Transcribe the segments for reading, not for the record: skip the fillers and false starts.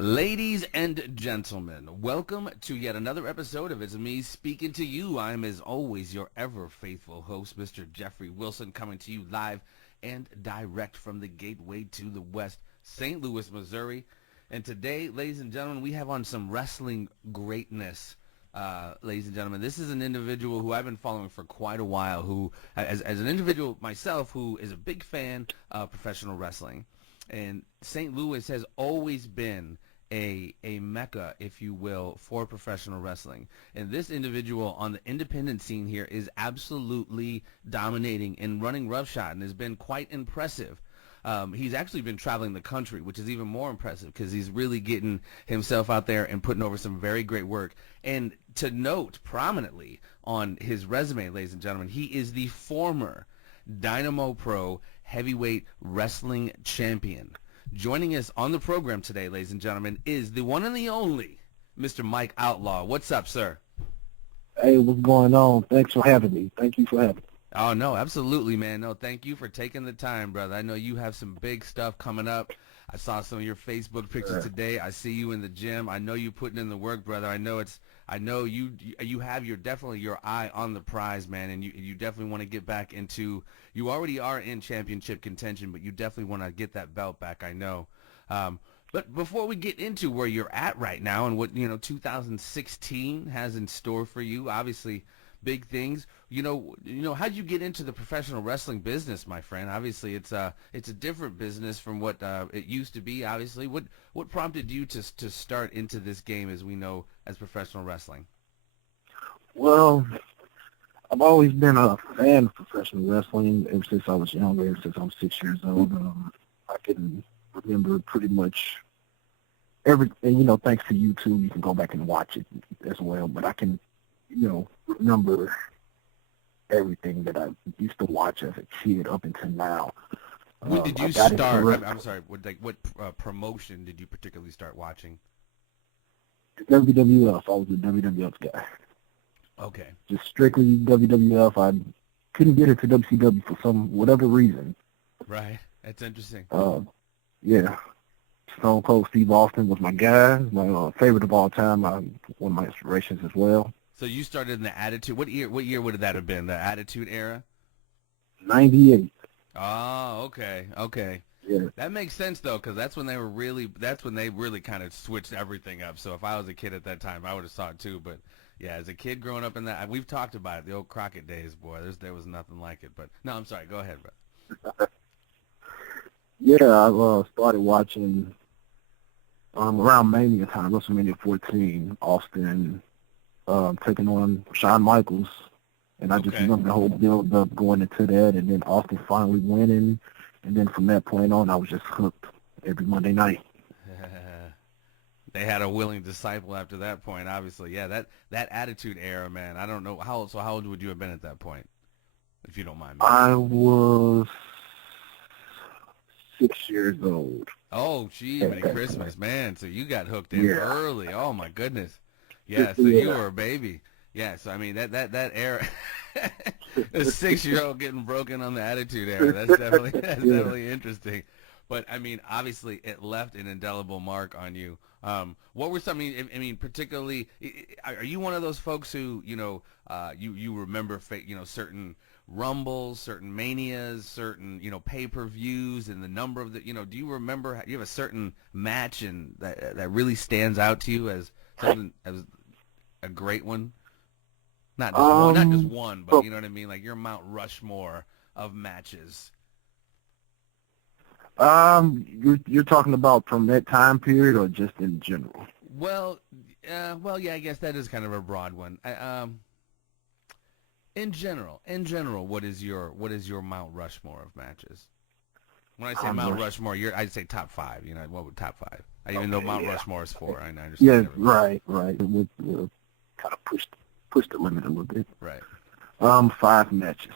Ladies and gentlemen, welcome to yet another episode of It's Me Speaking to You. I'm, as always, your ever-faithful host, Mr. Jeffrey Wilson, coming to you live and direct from the gateway to the West, St. Louis, Missouri. And today, ladies and gentlemen, we have on some wrestling greatness. Ladies and gentlemen, this is an individual who I've been following for quite a while, who, as an individual myself, who is a big fan of professional wrestling. And St. Louis has always been a mecca, if you will, for professional wrestling. And this individual on the independent scene here is absolutely dominating and running roughshod and has been quite impressive. He's actually been traveling the country, which is even more impressive because he's really getting himself out there and putting over some very great work. And to note prominently on his resume, ladies and gentlemen, he is the former Dynamo Pro heavyweight wrestling champion. Joining us on the program today, ladies and gentlemen, is the one and the only Mr. Mike Outlaw. What's up, sir? Hey, what's going on? Thanks for having me. Thank you for having me. Oh, no, absolutely, man. No, thank you for taking the time, brother. I know you have some big stuff coming up. I saw some of your Facebook pictures today. I see you in the gym. I know you putting in the work, brother. I know you have definitely your eye on the prize, man, and you definitely want to get back into. You already are in championship contention, but you definitely want to get that belt back. I know. But before we get into where you're at right now and what 2016 has in store for you, obviously big things. How'd you get into the professional wrestling business, my friend? Obviously, it's a different business from what it used to be. Obviously, what prompted you to start into this game, as we know, as professional wrestling? Well, I've always been a fan of professional wrestling ever since I was younger, ever since I was 6 years old. I can remember pretty much everything. Thanks to YouTube, you can go back and watch it as well. But I can, remember everything that I used to watch as a kid up until now. When did you start? I'm sorry. What promotion did you particularly start watching? WWF. I was a WWF guy. Okay. Just strictly WWF. I couldn't get into WCW for whatever reason. Right. That's interesting. Yeah. Stone Cold Steve Austin was my guy, my favorite of all time. One of my inspirations as well. So you started in the Attitude. What year would that have been? The Attitude Era? 98. Oh, okay. Yeah. That makes sense though, because that's when they really kind of switched everything up. So if I was a kid at that time, I would have saw it too. But yeah, as a kid growing up in that, we've talked about it, the old Crockett days, boy. There was nothing like it. But no, I'm sorry. Go ahead, bro. Yeah, I started watching around Mania time, WrestleMania 14, Austin taking on Shawn Michaels. And I just remember the whole build-up going into that, and then Austin finally winning. And then from that point on, I was just hooked every Monday night. They had a willing disciple after that point, obviously. Yeah, that Attitude Era, man. I don't know. How old would you have been at that point, if you don't mind me? I was 6 years old. Oh, gee, Merry Christmas, man. So you got hooked in early. Oh, my goodness. Yeah, so you were a baby. Yeah, so I mean that era, a 6-year-old getting broken on the Attitude Era. That's definitely interesting. But I mean, obviously, it left an indelible mark on you. What were some? I mean, particularly, are you one of those folks who you remember certain rumbles, certain manias, certain pay-per-views, and the number of the do you remember? Do you have a certain match and that really stands out to you as something as a great one? Not just one, but you know what I mean? Like your Mount Rushmore of matches. You're talking about from that time period or just in general? Well, yeah, I guess that is kind of a broad one. In general, what is your Mount Rushmore of matches? When I say Mount Rushmore, I'd say top 5. What would top 5? Even though Mount Rushmore is 4, I understand. Yeah, right. It would kind of push the limit a little bit. Right. 5 matches.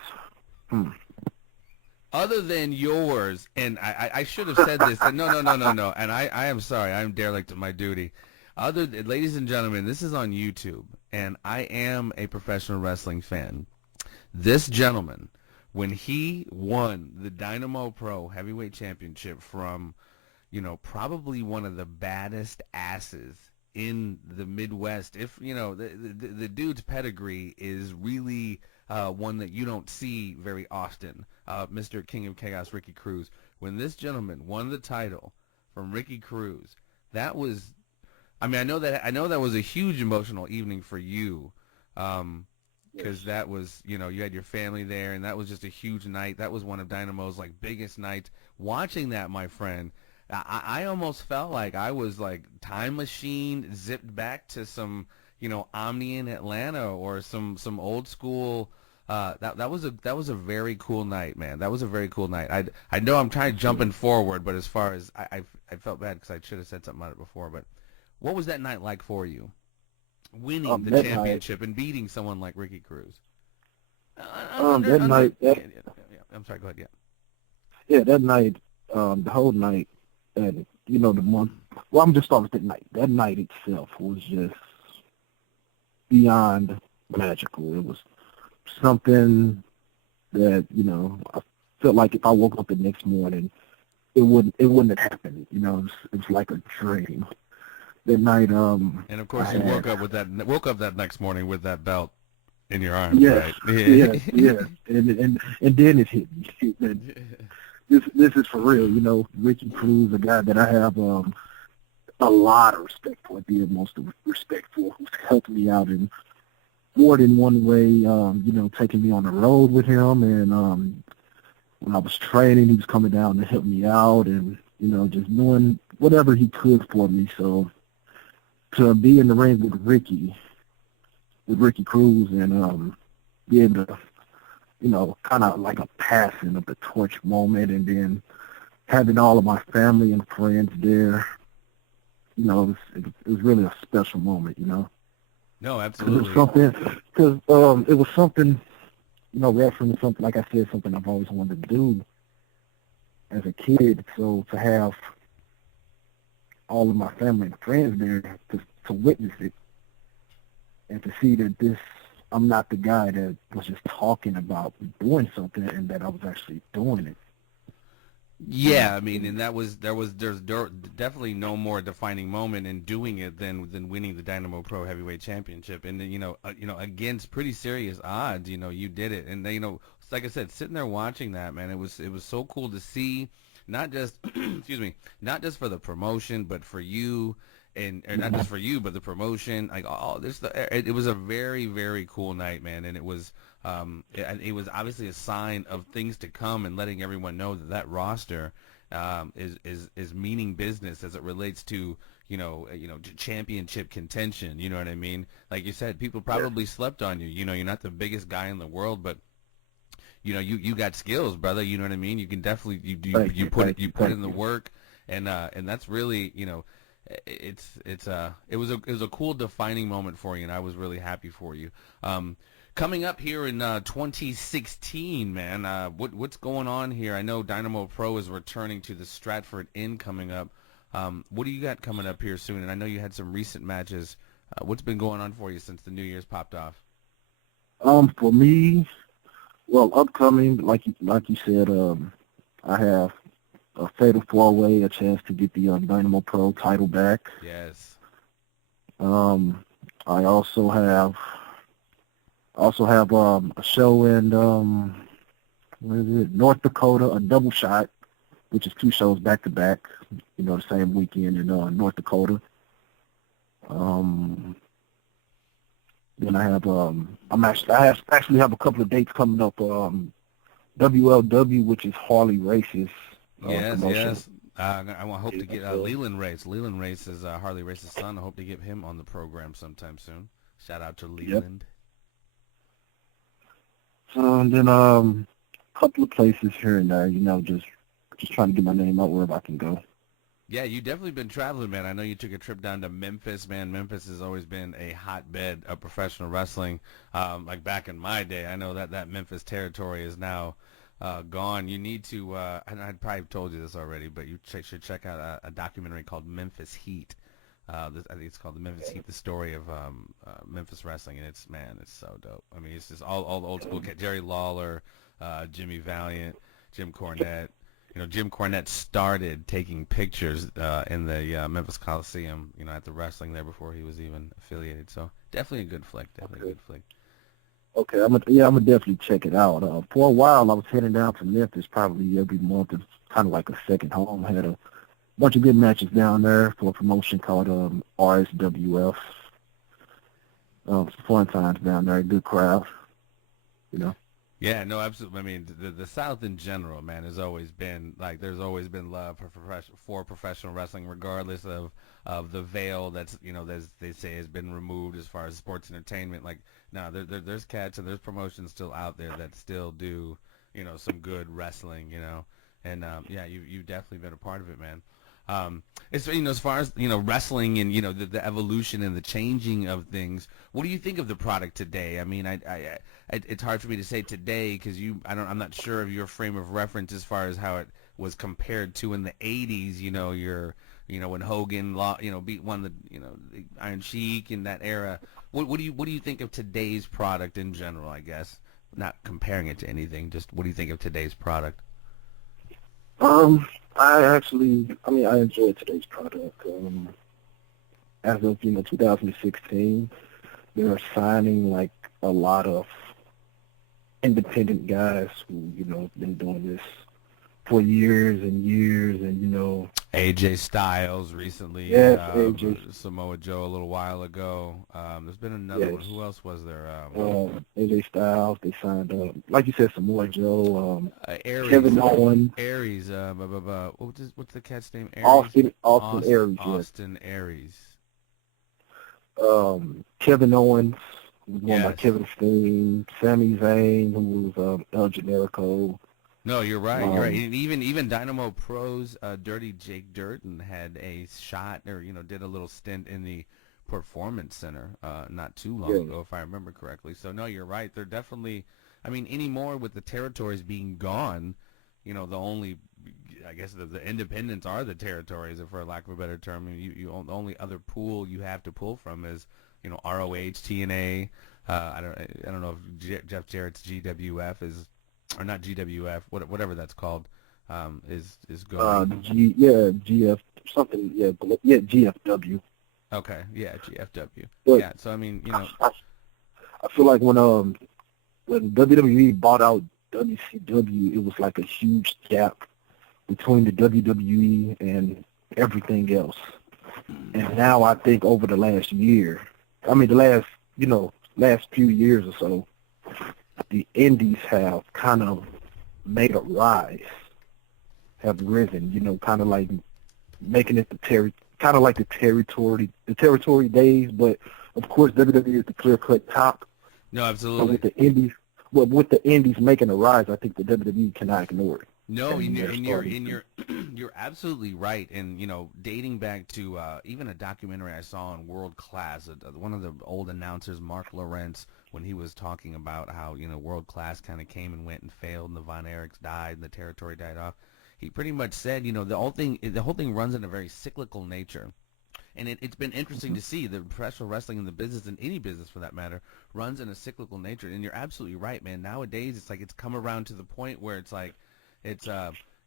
Other than yours, and I should have said this. No. And I am sorry. I'm derelict of my duty. Ladies and gentlemen, this is on YouTube, and I am a professional wrestling fan. This gentleman, when he won the Dynamo Pro Heavyweight Championship from, probably one of the baddest asses in the Midwest. If the dude's pedigree is really one that you don't see very often. Mr. King of Chaos, Ricky Cruz. When this gentleman won the title from Ricky Cruz, that was. I mean, I know that was a huge emotional evening for you, Yes. because that was, you had your family there, and that was just a huge night. That was one of Dynamo's like biggest nights. Watching that, my friend, I almost felt like I was like time machine zipped back to some, Omni in Atlanta or some old school. That was a very cool night, man. That was a very cool night. I know I'm trying to jumping forward, but as far as I felt bad because I should have said something about it before. But what was that night like for you? Winning the That night, championship and beating someone like Ricky Cruz. that night, Yeah, I'm sorry. Go ahead. Yeah. that night, the whole night, and the month. Well, I'm just starting with that night. That night itself was just beyond magical. It was something that I felt like if I woke up the next morning, it wouldn't have happened. It was like a dream. That night, And of I course, you had woke up that next morning with that belt in your arms, yes, right? yes, yes, and then it hit me. And this is for real. Ricky Cruz, a guy that I have a lot of respect for, the utmost of respect for, who's helped me out in more than one way. Taking me on the road with him, and when I was training, he was coming down to help me out, and just doing whatever he could for me. So to be in the ring with Ricky Cruz, and be able to, kind of like a passing of the torch moment, and then having all of my family and friends there, it was really a special moment, No, because absolutely. it was something, wrestling is something, like I said, something I've always wanted to do as a kid. So to have all of my family and friends there to witness it and to see that I'm not the guy that was just talking about doing something, and that I was actually doing it. Yeah, I mean, and there's definitely no more defining moment in doing it than winning the Dynamo Pro Heavyweight Championship, and then against pretty serious odds, you did it, and then, like I said, sitting there watching that, man, it was so cool to see, not just excuse me, not just for the promotion, but for you, and or not just for you, but the promotion, like all this, it was a very very cool night, man, and it was obviously a sign of things to come, and letting everyone know that roster is meaning business as it relates to championship contention. You know what I mean? Like you said, people Yes. probably slept on you. You're not the biggest guy in the world, but you got skills, brother. You know what I mean? You can definitely Thank you you, put it thank you you, put thank in the you. work, and that's really it was a cool defining moment for you, and I was really happy for you. Coming up here in 2016, man, what's going on here? I know Dynamo Pro is returning to the Stratford Inn coming up. What do you got coming up here soon? And I know you had some recent matches. What's been going on for you since the New Year's popped off? For me, well, upcoming, like you said, I have a fatal four-way, a chance to get the Dynamo Pro title back. Yes. Um, I also have a show in where is it? North Dakota, a double shot, which is two shows back to back. The same weekend in North Dakota. Um, then I actually have a couple of dates coming up. WLW, which is Harley Race's Yes, promotion. yes. I hope to Yeah, get so, Leland Race. Leland Race is Harley Race's son. I hope to get him on the program sometime soon. Shout out to yep. Leland. And then a couple of places here and there. Just trying to get my name out wherever I can go. Yeah, you definitely been traveling, man. I know you took a trip down to Memphis, man. Memphis has always been a hotbed of professional wrestling. Like back in my day, I know that Memphis territory is now gone. You need to, and I probably told you this already, but you should check out a documentary called Memphis Heat. I think it's called the Memphis Heat, the story of Memphis wrestling, and it's so dope. I mean, it's just all the old school, Jerry Lawler, Jimmy Valiant, Jim Cornette. Jim Cornette started taking pictures in the Memphis Coliseum, at the wrestling there before he was even affiliated. So definitely a good flick. Definitely a good flick. Okay, I'm gonna definitely check it out. For a while, I was heading down to Memphis probably every month. It's kind of like a second home. I had a bunch of good matches down there for a promotion called RSWF. Some fun times down there, good crowd. Yeah, no, absolutely. I mean, the South in general, man, has always been like there's always been love for professional wrestling, regardless of the veil that's as they say has been removed as far as sports entertainment. Like, no, there's cats and there's promotions still out there that still do some good wrestling, and yeah, you've definitely been a part of it, man. It's as far as wrestling and the evolution and the changing of things. What do you think of the product today? I mean, it's hard for me to say today because I'm not sure of your frame of reference as far as how it was compared to in the '80s. When Hogan won the Iron Sheik in that era. What do you think of today's product in general? I guess not comparing it to anything. Just what do you think of today's product? I enjoy today's product. As of 2016, they're signing like a lot of independent guys who been doing this for years and years, and AJ Styles recently, yes, AJ. Samoa Joe a little while ago. There's been another one. Who else was there? AJ Styles. They signed like you said, Samoa Joe. Aries, Kevin Owens. Aries. What's the cat's name? Aries? Austin Aries. Austin Aries. Kevin Owens was won by Kevin Steen. Sami Zayn, who was El Generico. No, you're right. You're right. And even Dynamo Pros, Dirty Jake Durden had a shot, or did a little stint in the Performance Center not too long ago, if I remember correctly. So no, you're right. They're definitely. I mean, anymore with the territories being gone, the only, I guess the independents are the territories, for lack of a better term. I mean, the only other pool you have to pull from is ROH, TNA. I don't know if Jeff Jarrett's GWF is. Or not GWF, whatever that's called, is going. GF something, GFW. Okay, yeah, GFW. But yeah, so I mean, I feel like when WWE bought out WCW, it was like a huge gap between the WWE and everything else. And now I think over the last year, the last few years or so, the indies have kind of made a rise, have risen, kind of like making it kind of like the territory days. But of course, WWE is the clear-cut top. No, absolutely. So with the indies making a rise, I think the WWE cannot ignore it. No, and you're absolutely right. And dating back to even a documentary I saw on World Class, one of the old announcers, Mark Lawrence, when he was talking about how World Class kind of came and went and failed, and the Von Erichs died, and the territory died off. He pretty much said, the whole thing runs in a very cyclical nature. And it's been interesting to see the professional wrestling and the business, and any business for that matter, runs in a cyclical nature. And you're absolutely right, man. Nowadays, it's like it's come around to the point where it's like, it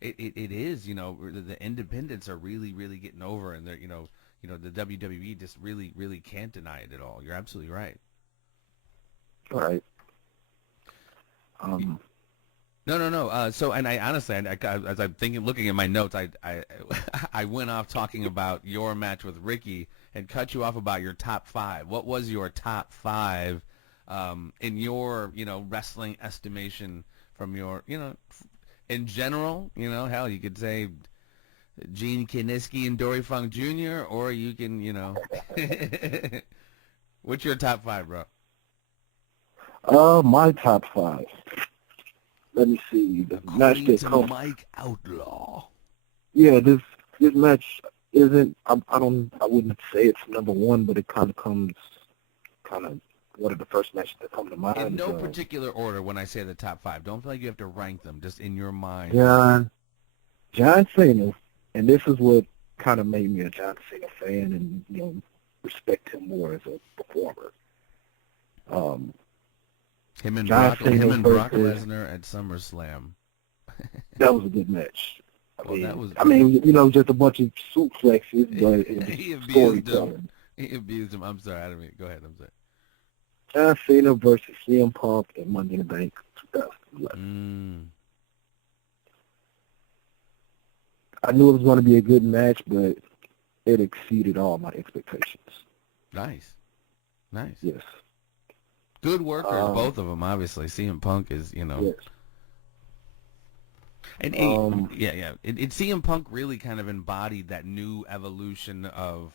is, the independents are really, really getting over, and they're, the WWE just really, really can't deny it at all. You're absolutely right. All right. No. So, and I honestly, as I'm looking at my notes, I went off talking about your match with Ricky and cut you off about your top 5. What was your top 5 in your, wrestling estimation from your, in general? Hell, you could say Gene Kiniski and Dory Funk Jr., or you can, what's your top 5, bro? My top 5. Let me see. The match that comes. Mike Outlaw. Yeah, this match isn't. I wouldn't say it's number 1, but it kind of one of the first matches that come to mind. In no particular order. When I say the top 5, don't feel like you have to rank them. Just in your mind. John Cena, and this is what kind of made me a John Cena fan, and respect him more as a performer. Him and Brock Lesnar at SummerSlam. That was a good match. Well, that was. I mean, just a bunch of suplexes, but it was He abused him. storytelling. He abused him. I'm sorry. I didn't mean. Go ahead. I'm sorry. John Cena versus CM Punk at Money in the Bank 2011. I knew it was going to be a good match, but it exceeded all my expectations. Nice. Yes. Good workers, both of them. Obviously, CM Punk is, Yes. And CM Punk really kind of embodied that new evolution of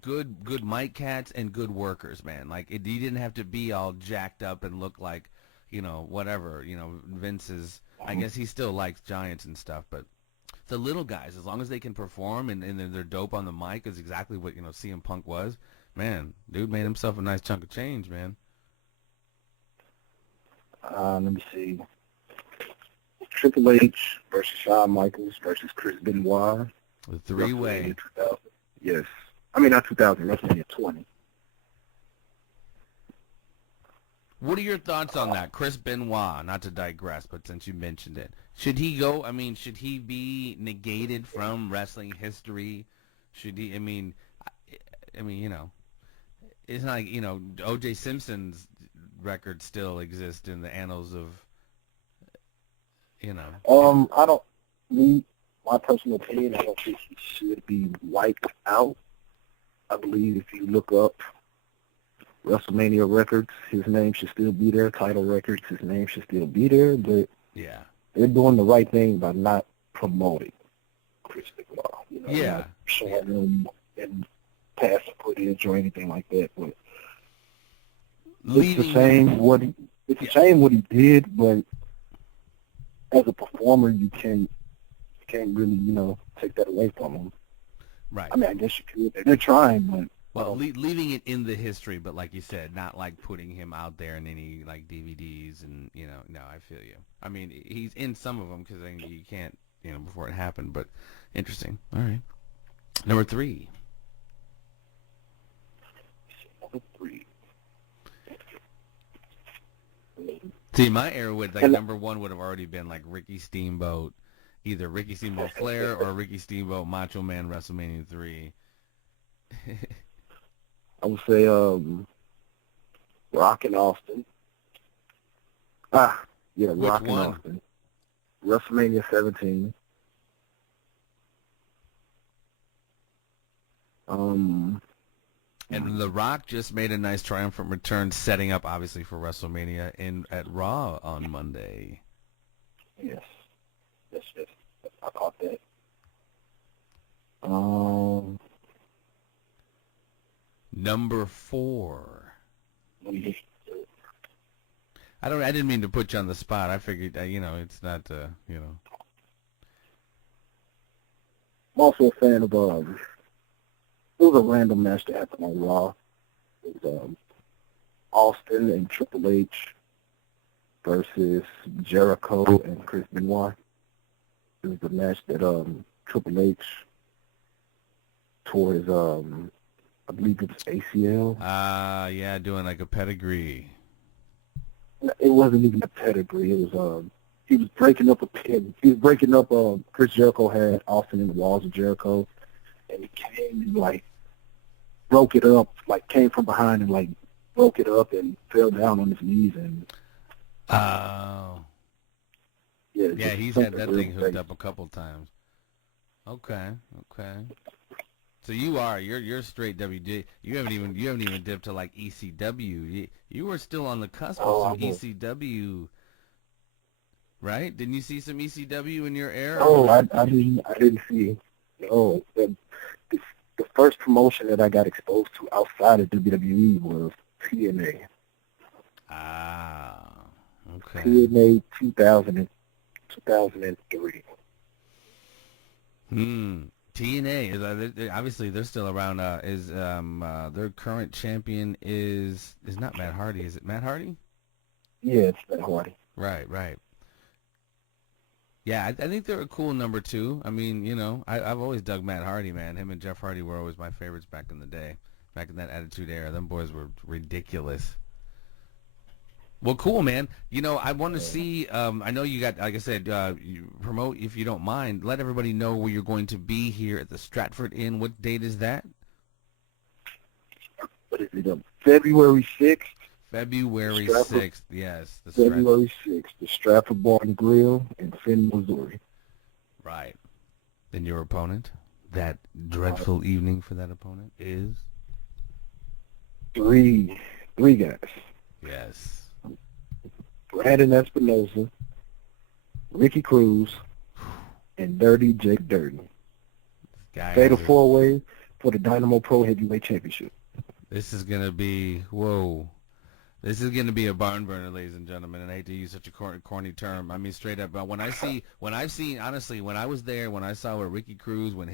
good mic cats and good workers, man. Like he didn't have to be all jacked up and look like, whatever. Vince's. I guess he still likes giants and stuff, but the little guys, as long as they can perform and they're dope on the mic, is exactly what CM Punk was. Man, dude made himself a nice chunk of change, man. Let me see. Triple H versus Shawn Michaels versus Chris Benoit. The three-way. 2000. Yes. I mean, not 2000, WrestleMania 20. What are your thoughts on that? Chris Benoit, not to digress, but since you mentioned it. Should he go, should he be negated from wrestling history? Should he, it's not like, O.J. Simpson's record still exists in the annals of, My personal opinion, I don't think he should be wiped out. I believe if you look up WrestleMania records, his name should still be there. Title records, his name should still be there. But they're doing the right thing by not promoting Chris Benoit. Not showing him in past footage or anything like that. But it's a shame what he did. But as a performer, you can't really take that away from him. Right. I guess you could. They're trying, but. Well, leaving it in the history, but like you said, not like putting him out there in any like DVDs and no, I feel you. He's in some of them because you can't before it happened, but interesting. All right, number 3. See, my era would number 1 would have already been like Ricky Steamboat, either Ricky Steamboat Flair or Ricky Steamboat Macho Man WrestleMania 3. I would say Rock and Austin. Rock and Austin. WrestleMania 17. And The Rock just made a nice triumphant return, setting up obviously for WrestleMania at Raw on Monday. Yes. I caught that. Number 4. I didn't mean to put you on the spot. I figured, it's not, I'm also a fan of, it was a random match that happened on Raw. It was, Austin and Triple H versus Jericho and Chris Benoit. It was a match that, Triple H tore his, I believe it was ACL. Doing like a pedigree. It wasn't even a pedigree. It was he was breaking up a pin. He was breaking up Chris Jericho had Austin in the walls of Jericho, and he came and broke it up, came from behind and broke it up and fell down on his knees and. He's had that thing hooked up a couple times. Okay. So you're straight WD. You haven't even dipped to ECW. You were still on the cusp of some ECW, right? Didn't you see some ECW in your era? Oh, I didn't see. No, the first promotion that I got exposed to outside of WWE was TNA. Okay. TNA 2003. TNA obviously they're still around. Their current champion is not Matt Hardy? Is it Matt Hardy? Yeah, it's Matt Hardy. Right. Yeah, I think they're a cool number 2. I've always dug Matt Hardy, man. Him and Jeff Hardy were always my favorites back in the day, back in that Attitude Era. Them boys were ridiculous. Well, cool, man. You know, I want to see. I know you got, like I said, you promote if you don't mind. Let everybody know where you're going to be here at the Stratford Inn. What date is that? What is it? February 6th. February Stratford, 6th. Yes, the Stratford. February 6th, the Stratford Bar and Grill in Finn, Missouri. Right. Then your opponent. That dreadful evening for that opponent is. Three guys. Yes. Brandon Espinosa, Ricky Cruz, and Dirty Jake Durden. Fatal four-way for the Dynamo Pro Heavyweight Championship. This is gonna be whoa. This is going to be a barn burner, ladies and gentlemen, and I hate to use such a corny term. I mean, straight up. But when I've seen, honestly, when I was there, when I saw where Ricky Cruz, when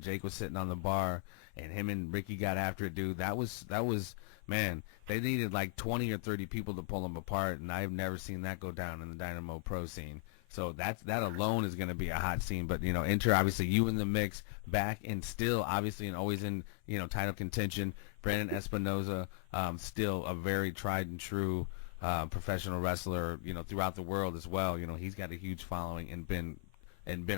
Jake was sitting on the bar, and him and Ricky got after it, dude, that was, man, they needed like 20 or 30 people to pull them apart, and I've never seen that go down in the Dynamo Pro scene. So that alone is going to be a hot scene. But, you know, enter, obviously, you in the mix, back and still, obviously, and always in, you know, title contention. Brandon Espinosa, still a very tried and true professional wrestler, you know, throughout the world as well. You know, he's got a huge following and been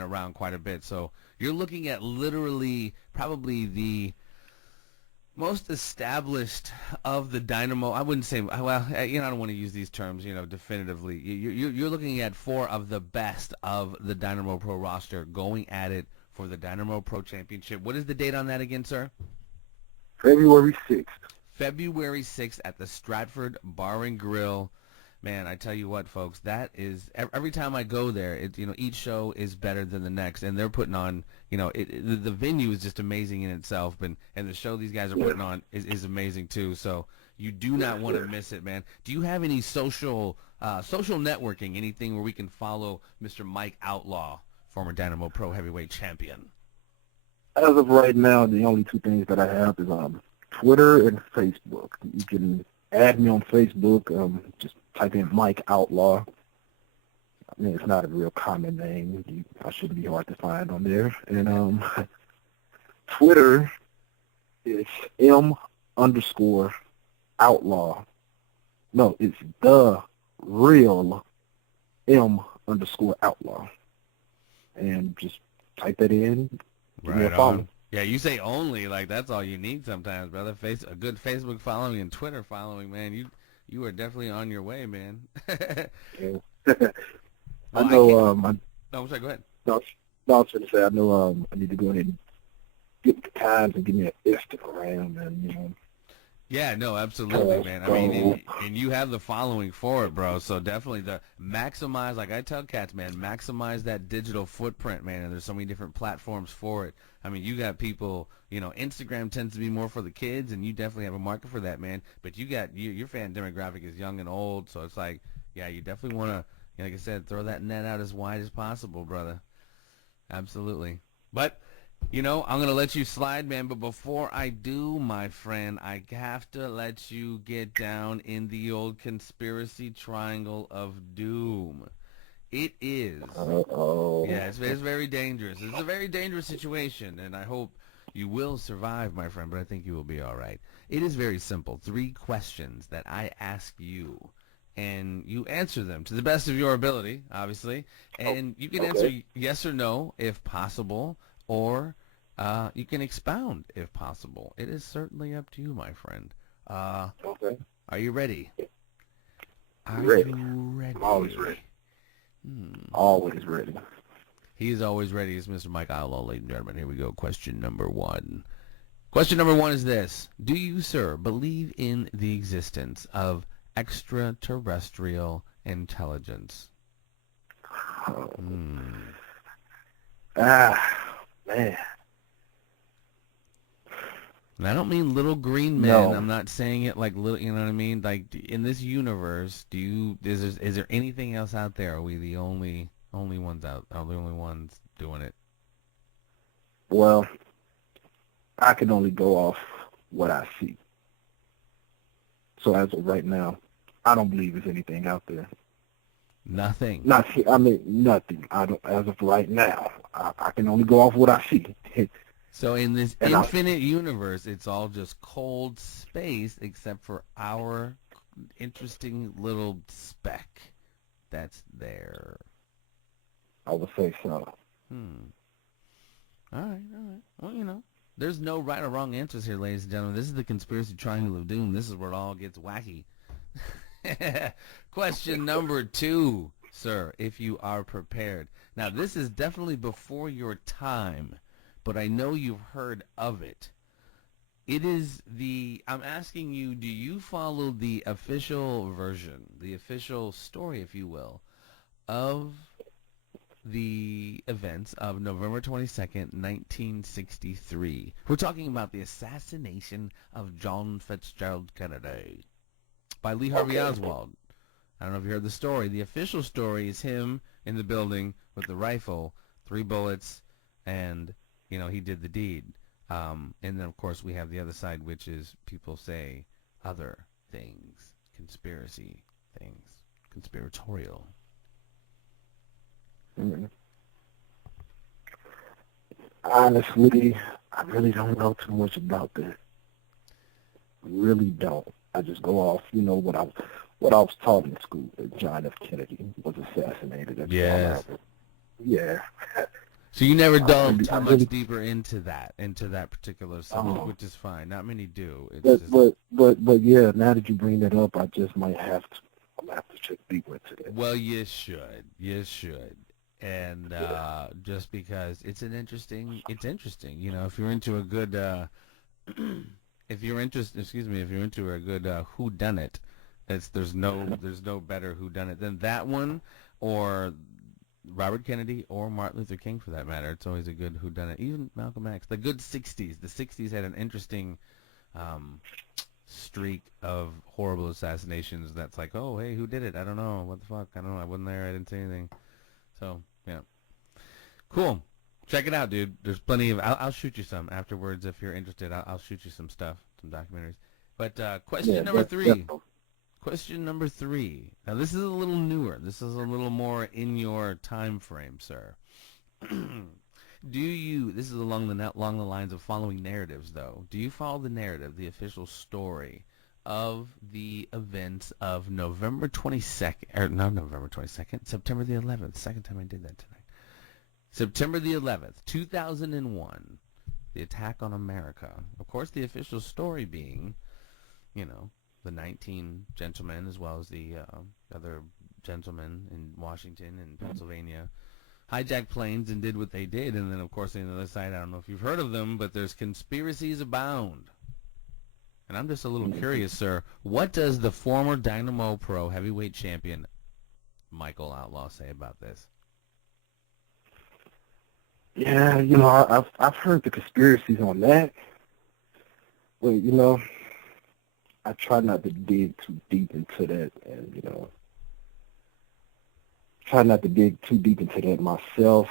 around quite a bit. So you're looking at literally probably the most established of the Dynamo. I wouldn't say, well, you know, I don't want to use these terms, you know, definitively. You're looking at 4 of the best of the Dynamo Pro roster going at it for the Dynamo Pro Championship. What is the date on that again, sir? February 6th. February 6th at the Stratford Bar and Grill. Man, I tell you what, folks, that is every time I go there, you know, each show is better than the next, and they're putting on, you know, the venue is just amazing in itself, and the show these guys are putting on is amazing too. So you do not want to miss it, man. Do you have any social networking, anything where we can follow Mr. Mike Outlaw, former Dynamo Pro Heavyweight Champion? As of right now, the only 2 things that I have is Twitter and Facebook. You can add me on Facebook. Just type in Mike Outlaw. I mean, it's not a real common name. I shouldn't be hard to find on there. And Twitter is M_Outlaw. No, it's the real M_Outlaw. And just type that in. Right on. Yeah, you say only, like that's all you need sometimes, brother. A good Facebook following and Twitter following, man. You are definitely on your way, man. Yeah. Well, I know. I'm sorry. Go ahead. No, I was going to say I know. I need to go ahead and get with the times and give me an Instagram, and you know. Yeah, no, absolutely, man. I mean, and you have the following for it, bro. So definitely maximize, like I tell cats, man, maximize that digital footprint, man. And there's so many different platforms for it. I mean, you got people, you know, Instagram tends to be more for the kids, and you definitely have a market for that, man. But you got your fan demographic is young and old, so it's like, yeah, you definitely want to, like I said, throw that net out as wide as possible, brother. Absolutely. But you know, I'm going to let you slide, man, but before I do, my friend, I have to let you get down in the old conspiracy triangle of doom. It is. Yeah, it's very dangerous. It's a very dangerous situation, and I hope you will survive, my friend, but I think you will be all right. It is very simple. 3 questions that I ask you, and you answer them to the best of your ability, obviously, and you can answer yes or no if possible, or you can expound if possible. It is certainly up to you, my friend. Okay. Are you ready? Are you ready? I'm always ready. Always ready. He is always ready. It's Mr. Mike Outlaw, ladies and gentlemen. Here we go. Question number 1. Question number 1 is this. Do you, sir, believe in the existence of extraterrestrial intelligence? Man. And I don't mean little green men. No. I'm not saying it like little, you know what I mean? Like in this universe, is there anything else out there? Are we the only ones out? Are the only ones doing it? Well, I can only go off what I see. So as of right now, I don't believe there's anything out there. Nothing. Nothing. I don't. As of right now, I can only go off what I see. So in this infinite universe, it's all just cold space except for our interesting little speck that's there. I would say so. All right. Well, there's no right or wrong answers here, ladies and gentlemen. This is the conspiracy triangle of doom. This is where it all gets wacky. Question number 2, sir, if you are prepared. Now, this is definitely before your time, but I know you've heard of it. I'm asking you, do you follow the official version, the official story, if you will, of the events of November 22nd, 1963? We're talking about the assassination of John Fitzgerald Kennedy by Lee Harvey Oswald. I don't know if you heard the story. The official story is him in the building with the rifle, 3 bullets, and, he did the deed. And then, of course, we have the other side, which is people say other things, conspiracy things, conspiratorial. Honestly, I really don't know too much about that. Really don't. I just go off, what I was taught in school, that John F. Kennedy was assassinated. That's all I ever. Yeah. So you never delved too much deeper into that particular subject, which is fine. Not many do. But yeah, now that you bring that up, I just might have to. I'm gonna have to check deeper into that. Well, you should. And just because it's interesting. If you're into a good, if you're into a good whodunit, there's no better whodunit than that one, or Robert Kennedy, or Martin Luther King, for that matter. It's always a good whodunit. Even Malcolm X. The good 60s. The 60s had an interesting streak of horrible assassinations. That's like, oh, hey, who did it? I don't know. What the fuck? I don't know. I wasn't there. I didn't say anything. So, yeah. Cool. Check it out, dude. There's plenty of... I'll shoot you some afterwards if you're interested. I'll shoot you some stuff, some documentaries. But question number 3. Question number 3. Now, this is a little newer. This is a little more in your time frame, sir. This is along the lines of following narratives, though. Do you follow the narrative, the official story of the events of November 22nd, or not November 22nd, September the 11th? Second time I did that tonight. September the 11th, 2001, the attack on America. Of course, the official story being, the 19 gentlemen, as well as the other gentlemen in Washington and Pennsylvania, hijacked planes and did what they did. And then, of course, on the other side, I don't know if you've heard of them, but there's conspiracies abound. And I'm just a little curious, sir. What does the former Dynamo Pro heavyweight champion, Michael Outlaw, say about this? Yeah, I've heard the conspiracies on that. But, I try not to dig too deep into that, and, try not to dig too deep into that myself.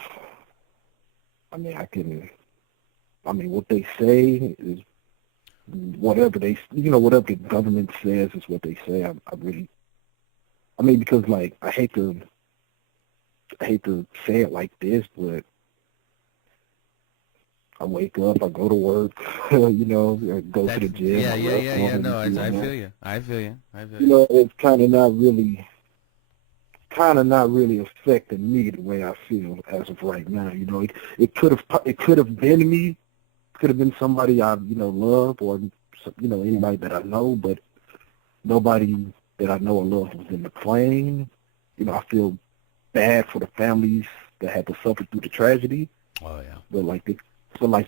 I mean, what they say is whatever whatever the government says is what they say. Because, I hate to say it like this, but I wake up, I go to work, go to the gym. Yeah. No, I feel you. It's kind of not really affecting me the way I feel as of right now. It could have been me, could have been somebody I love, or anybody that I know, but nobody that I know or love was in the plane. I feel bad for the families that had to suffer through the tragedy. Oh yeah. But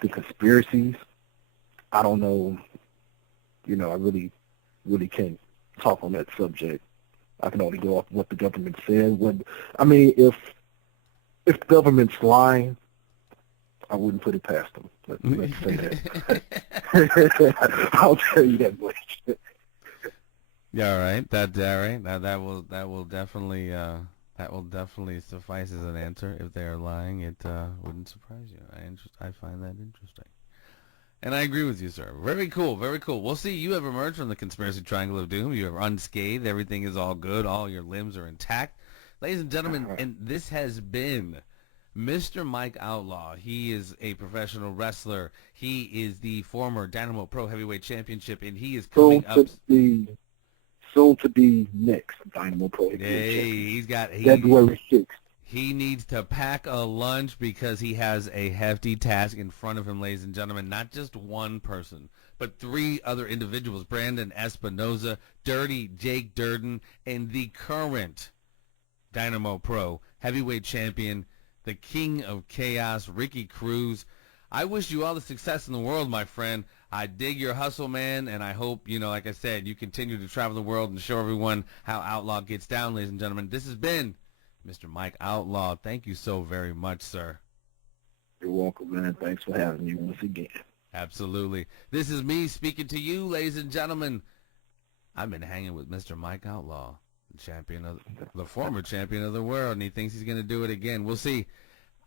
the conspiracies, I don't know. I really can't talk on that subject. I can only go off what the government said. If the government's lying, I wouldn't put it past them. Let's say that. I'll tell you that much. Yeah, all right. That will definitely suffice as an answer. If they are lying, it wouldn't surprise you. I find that interesting. And I agree with you, sir. Very cool, very cool. We'll see. You have emerged from the conspiracy triangle of doom. You are unscathed. Everything is all good. All your limbs are intact. Ladies and gentlemen, and this has been Mr. Mike Outlaw. He is a professional wrestler. He is the former Dynamo Pro Heavyweight Championship, and he is coming up. soon to be next Dynamo Pro Hey, Champion. February 6th. He needs to pack a lunch because he has a hefty task in front of him, ladies and gentlemen. Not just one person, but 3 other individuals. Brandon Espinoza, Dirty Jake Durden, and the current Dynamo Pro heavyweight champion, the King of Chaos, Ricky Cruz. I wish you all the success in the world, my friend. I dig your hustle, man, and I hope, like I said, you continue to travel the world and show everyone how Outlaw gets down, ladies and gentlemen. This has been Mr. Mike Outlaw. Thank you so very much, sir. You're welcome, man. Thanks for having me once again. Absolutely. This is me speaking to you, ladies and gentlemen. I've been hanging with Mr. Mike Outlaw, the former champion of the world, and he thinks he's going to do it again. We'll see.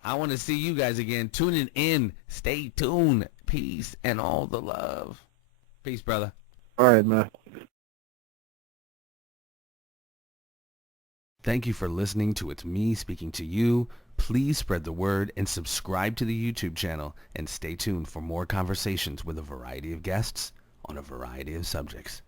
I want to see you guys again. Tuning in. Stay tuned. Peace and all the love. Peace, brother. All right, man. Thank you for listening to It's Me Speaking to You. Please spread the word and subscribe to the YouTube channel, and stay tuned for more conversations with a variety of guests on a variety of subjects.